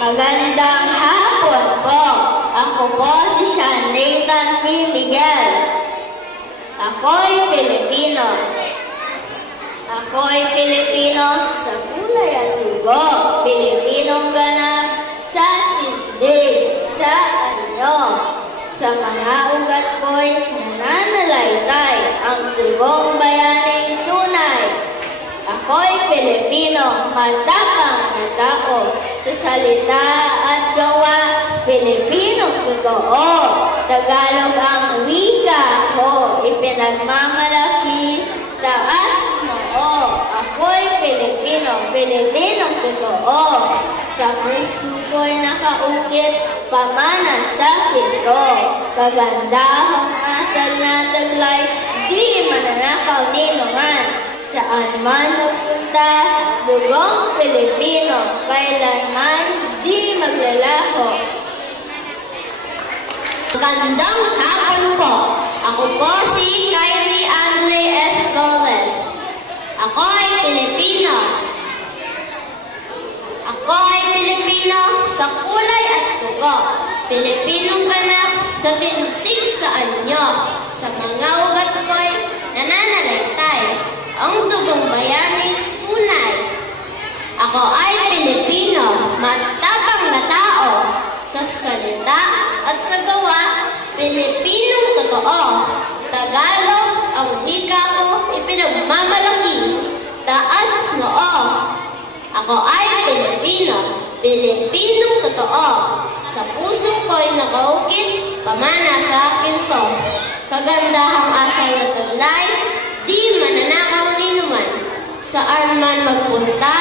Magandang hapon po. Ako po si Sean Nathan P. Miguel. Ako'y Pilipino. Ako'y Pilipino sa kulay at dugo. Pilipinong ganap sa tindig, sa anyo. Sa mga ugat ko'y nananalaytay ang dugong bayaning tunay. Ako'y Pilipino, matapang na tao. Sa salita at gawa, Pilipinong totoo. Tagalog ang wika ko, ipinagmamalaki, taas noo. Ako'y Pilipino, Pilipinong totoo. Sa puso ko'y nakaukit, pamana sa kinto. Kagandahang asal na taglay, di mananakaw ni naman. Saan man magpunta, dugong Pilipino, kailanman di maglalaho. Magandang hapon po. Ako po si Kylie Anley S. Flores. Ako ay Pilipino. Ako ay Pilipino sa kulay at dugo. Pilipinong ganap sa tintig sa anyo. Sa mga ugat ko'y nananalaytay ang dugong bayaning tunay. Ako ay Pilipino, matapang na tao. Sa salita at sa gawa, Pilipinong totoo. Tagalog ang wika ko, ipinagmamalaki, taas noo. Ako ay Pilipino, Pilipinong totoo. Sa puso ko'y nakaukit, pamana sa akin to. Kagandahang asal na taglay, di mananakaw ni naman. Saan man magpunta,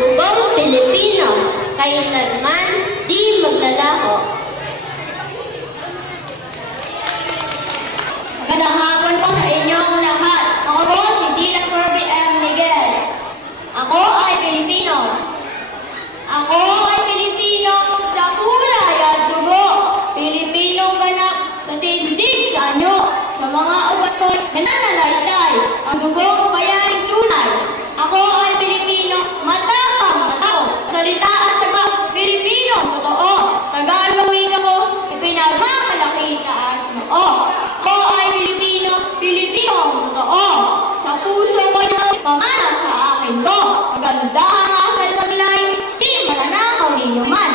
dugong Pilipino, kailanman di maglalaho. Magandang hapon po sa inyong lahat. Ako po si Dila Kirby M. Miguel. Ako ay Pilipino. Ako ay Pilipino sa kulay at dugo. Pilipinong ganap sa tindig sa anyo. Sa mga ugat ko'y nananalaytay ang dugong bayaning tunay. Ako ay Pilipino, matapang na tao. Salita at sagot, Pilipinong totoo. Tagalog wika ko, ipinagmamalaki, taas noo. Ako ay Pilipino, Pilipinong totoo. Sa puso ko na pamana sa akin to. Magandang asal taglay, di mananakaw ni naman.